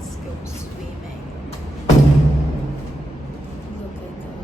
Let's go swimming. Look at that.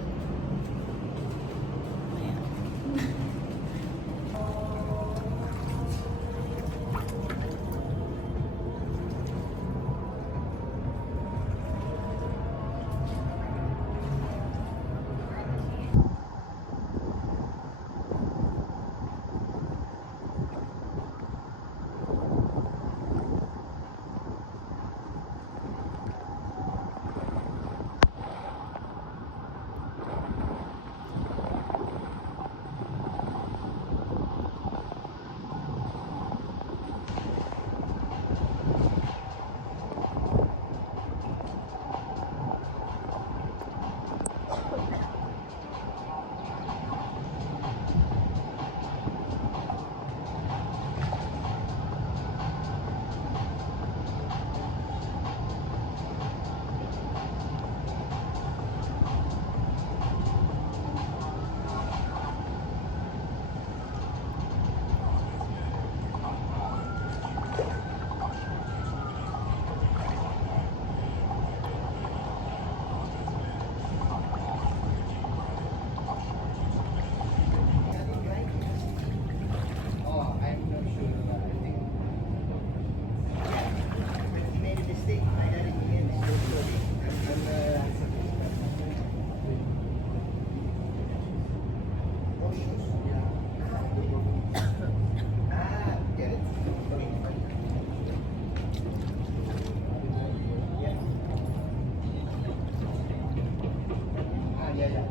Ayan.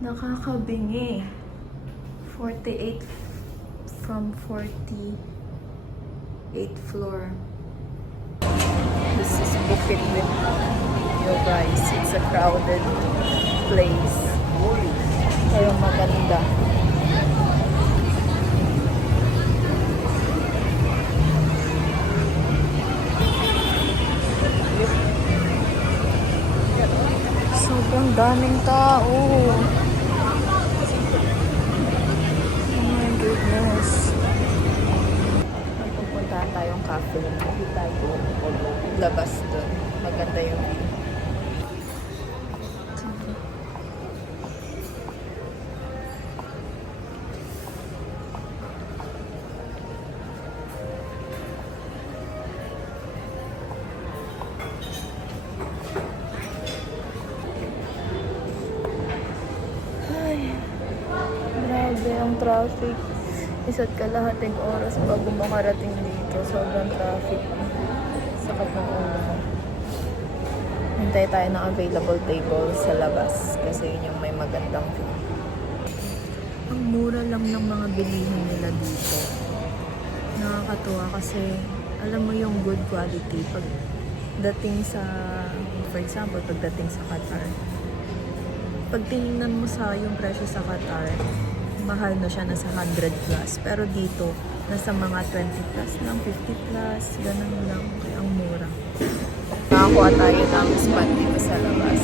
Nakakabingi. 48 from 48th floor. This is Bukit Bintang. You guys, it's a crowded place. Pero maganda. Sobrang daming tao. Pupuntahan tayong cafe. Hindi tayo labas doon. Maganda yung view. Ay, grabe ang traffic. Isa't kalahating oras bago makarating dito. Sobrang traffic. Sakit ng ulo. Hintay tayo ng available table sa labas kasi yun yung may magandang view. Ang mura lang ng mga bilihin nila dito. Nakakatuwa kasi alam mo yung good quality pagdating sa, for example, pagdating sa Qatar. Pag tinignan mo sa yung presyo sa Qatar, mahal na siya, nasa 100 plus. Pero dito, nasa mga 20 plus lang, 50 plus, ganun lang. Kaya ang mura. Nakakuha tayo ng spot dito sa labas.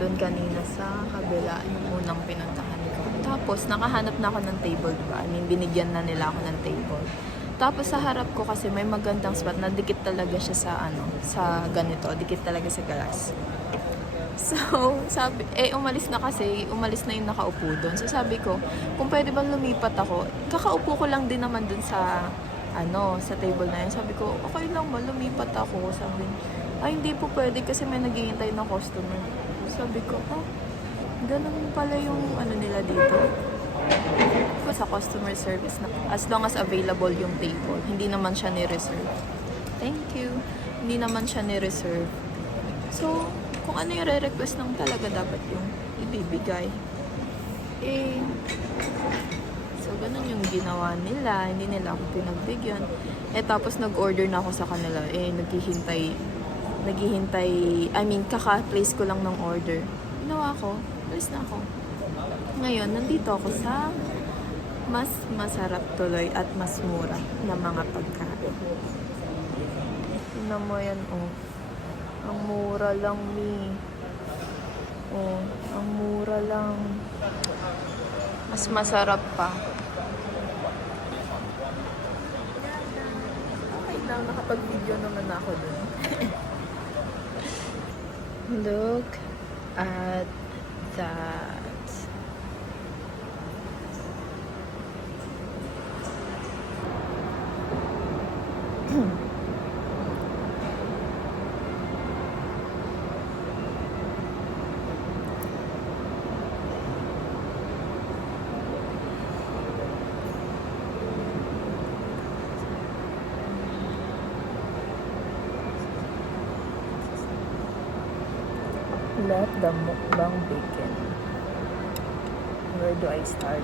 doon kanina sa kabila, yung unang pinuntahan ko. Tapos, nakahanap na ako ng table, diba? I mean, binigyan na nila ako ng table. Tapos, sa harap ko kasi may magandang spot na dikit talaga siya sa, sa ganito. Dikit talaga sa glass. So, sabi, umalis na yung nakaupo doon. So, sabi ko, kung pwede bang lumipat ako, kakaupo ko lang din naman doon sa, sa table na yun. Sabi ko, okay lang ba, lumipat ako. Sabi, ay, hindi po pwede kasi may naghihintay na customer. Sabi ko, ganun pala yung nila dito. Sa customer service na, as long as available yung table, hindi naman siya ni-reserve. Thank you. Hindi naman siya ni-reserve. So, kung ano yung re-request lang talaga dapat yung ibibigay. So, ganun yung ginawa nila. Hindi nila ako pinagbigyan. Tapos nag-order na ako sa kanila. Naghihintay, I mean, kaka-place ko lang ng order. Ginawa ko, alis na ako. Ngayon, nandito ako sa mas masarap tuloy at mas mura na mga pagkain. Tingnan mo yan, Ang mura lang, Mi. Ang mura lang. Mas masarap pa. Okay lang, nakapag-video naman ako dun. Look at that. Let the mukbang begin. Where do I start?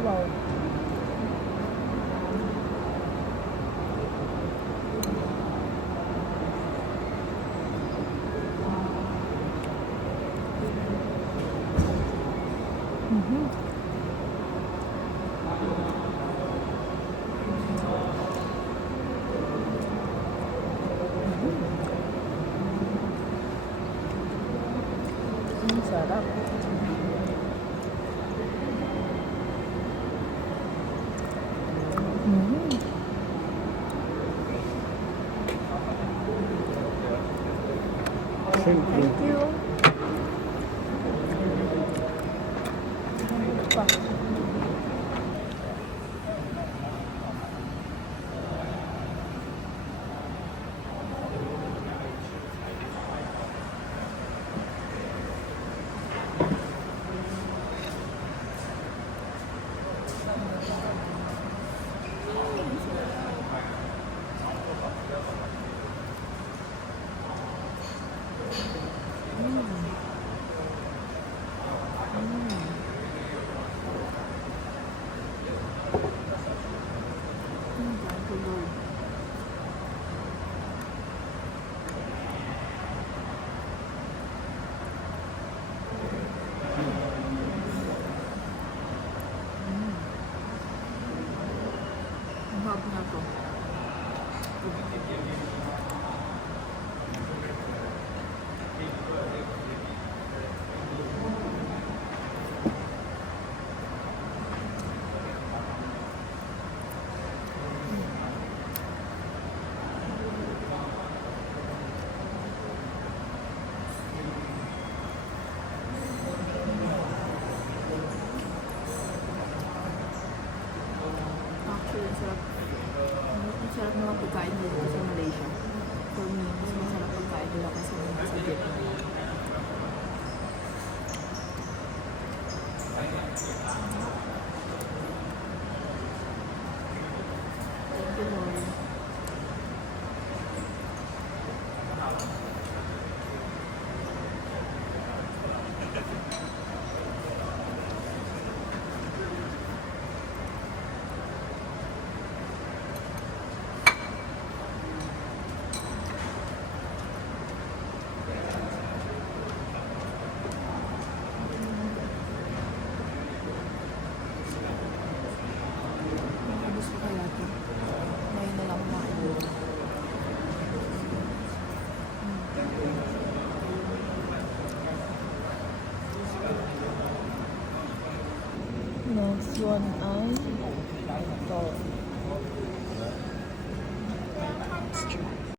Wow. Sarap. Thank you. Hab na to. Actually, ang sarap ng mga pagkain dito sa Malaysia. For me, mas masarap pagkain nila kasi sa Vietnam. Thank you, Lord. Juan ay